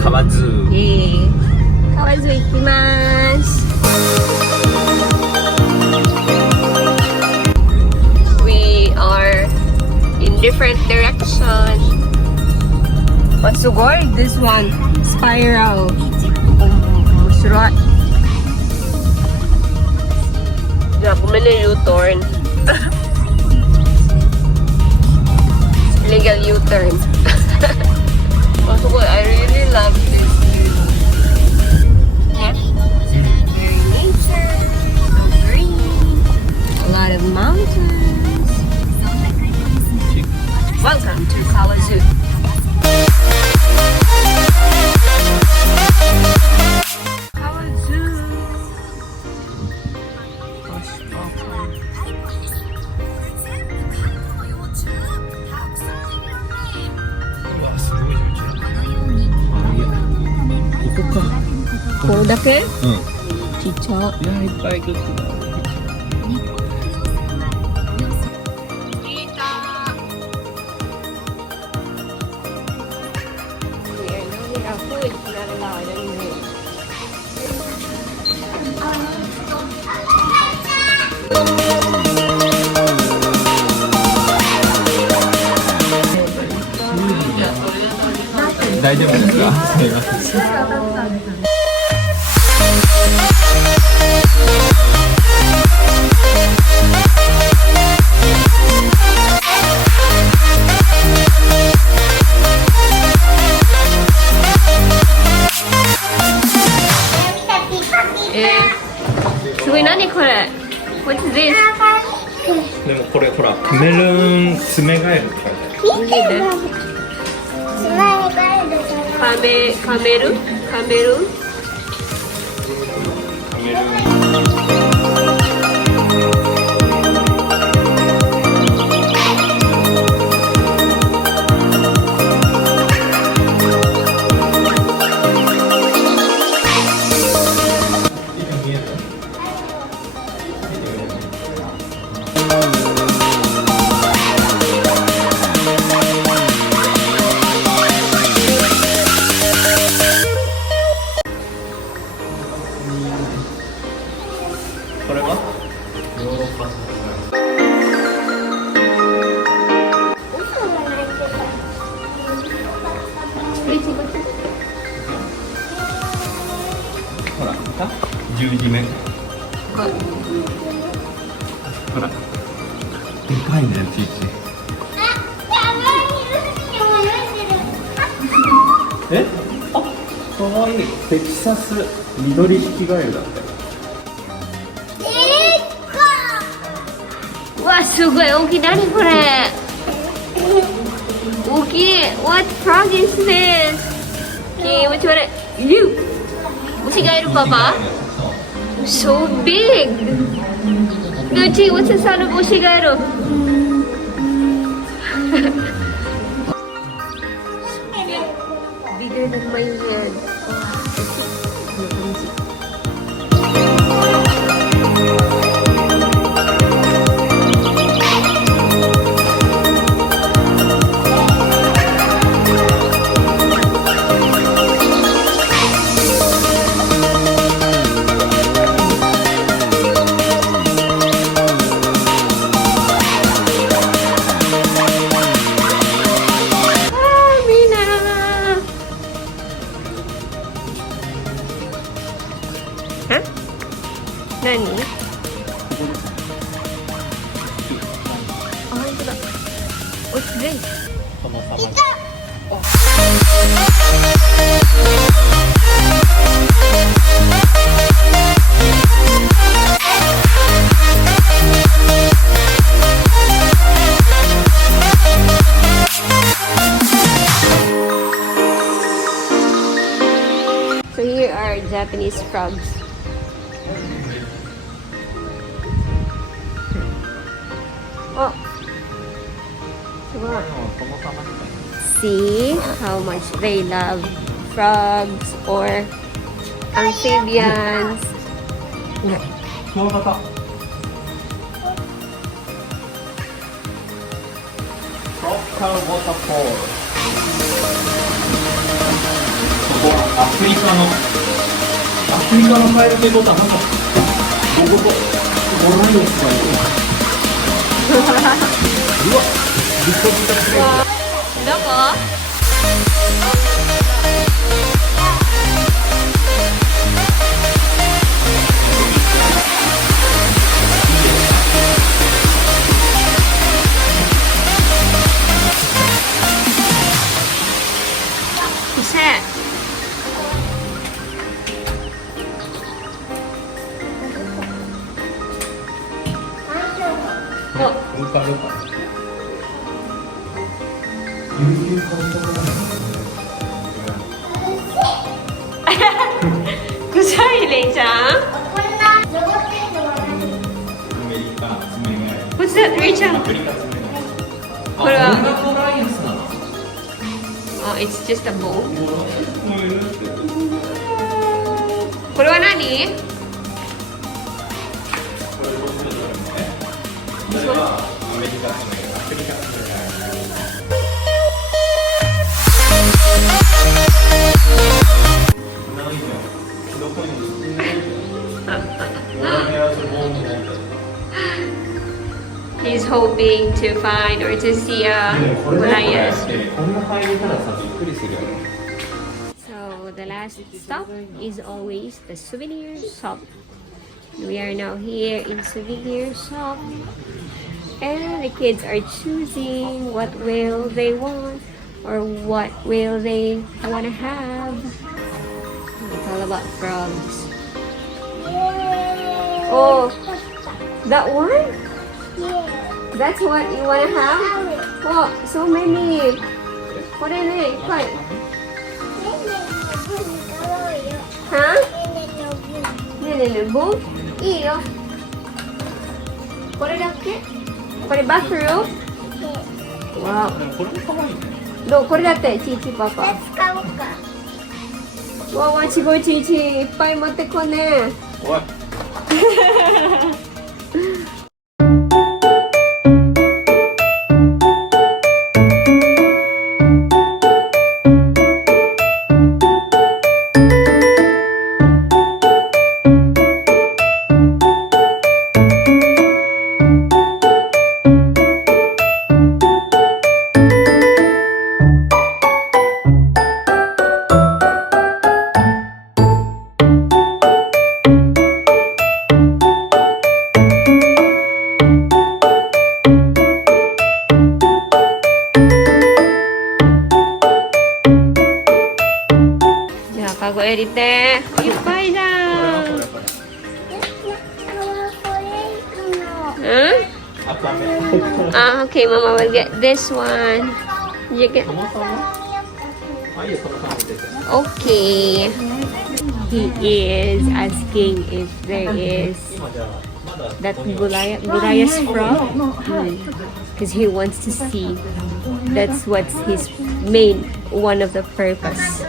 Kawa Zoo. Kawa Zoo 行きます。We are in different direction. What's the word? This one, spiral. 面白い。じゃあ、ごめんね、U-turn. Legal U-turn. Oh, so good. I really love this view. Yeah. Very nature, so green, a lot of mountains. Welcome to Kawa Zoo. Kawa Zoo. Welcome. これだけ？ちっちゃ。いや、いっぱいグッズがある。大丈夫ですか？すみません。すごい、何これ？ What's this? でもこれほらカメルーンツメガエルって書いてある。カメルーン。これはヨーロッパのほら、見た？10時目。ほら、でかいね、ちいち。え？あ、かわいい。テキサス緑引きガエルだって。うわ、すごい大きい。何これ？大きい。What frog is this? Okay, which one? You. 虫がいるパパ？ So big. Gucci, what's the sound of 虫がいる？Bigger than my head.何？あ、本当だ。What's this? この様。So here are Japanese frogs. Oh, see how much they love frogs or amphibians. Tropical waterfall. ここアフリカのカエルってことはなんかゴライオスがいる。うわ、ビタビタプレート。どこ？ルカルカ。臭いレイちゃん。アメリカ爪がない。What's that, レイちゃん？アフリカ爪がない。これはこれがゴライオスなの。Oh, it's just a bowl. これは何？これはアメリカ爪、アフリカ爪がない。ないじゃん。どこにもないじゃん。俺のやつボンになった。He's hoping to find or to see a Goliath. こんな入りたらさ、びっくりするよね。So the last stop is always the souvenir shop. We are now here in souvenir shop, and the kids are choosing what will they want or what will they want to have. It's all about frogs. Oh, that one? That's what you want to have? Oh, so many. What are they? What? Huh? Book? いいよ。これだけ？これバスルー？わお。これも可愛いね。どう？これだって、ちいちパパ。使おうか。わわ、ちごいちいちいっぱい持ってこね。おい。カゴ入れて。いっぱいじゃん。うん？Ah, okay, Mama will get this one. You get. Okay. He is asking if there is that Goliath Frog. Because he wants to see. That's what's his main one of the purpose.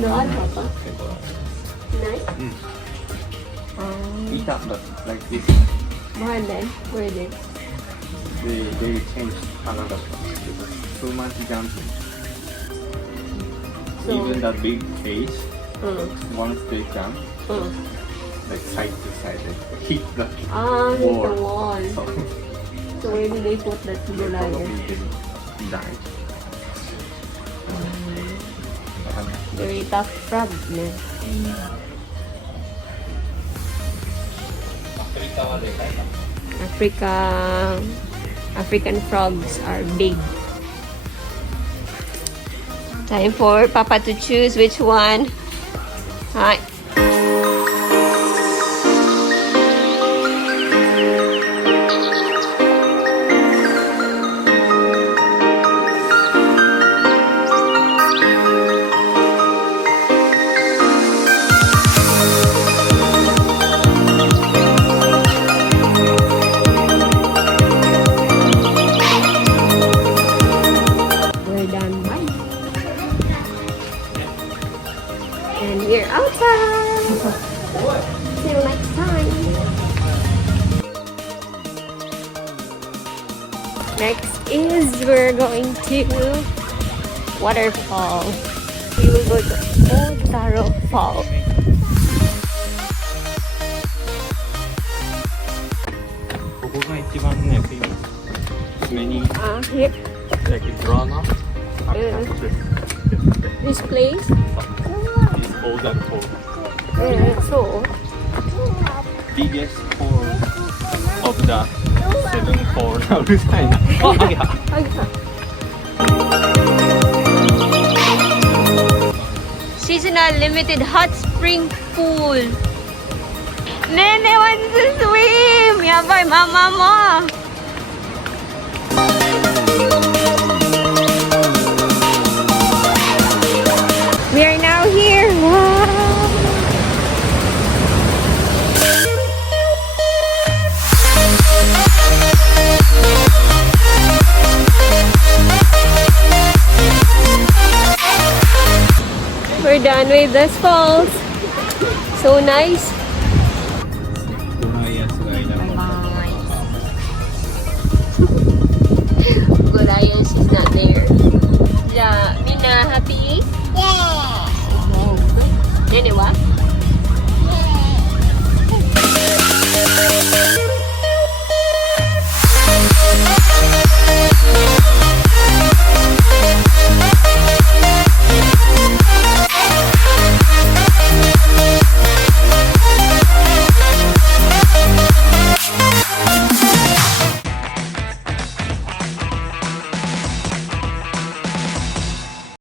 No, Papa. Nice. Ita, but like this. Mahal din. Where is it? They changed another one. Too much jumping. So- Even the big cage, Mm. once they jump, Mm. like side to side, they hit the Ah, hit the wall. wall. So So where do they put that they Goliath? probably didn't die. Very tough frog, no? African frogs are big. Time for Papa to choose which one. Hi. We're done. Bye. And we're outside. See you next time. Next is we're going to Waterfall. We will go to Waterfall. Many Here, like drama. this place. It's old and old. So, Biggest fall of the 7 fall. うるさいな。あ、いや。seasonal limited hot spring pool. Nene wants to swim. Yabay, mama mo. We are now here. Wow. We're done with this falls. So nice. Goliath is not there. Yeah, Mina, happy? Yeah. Nene, what?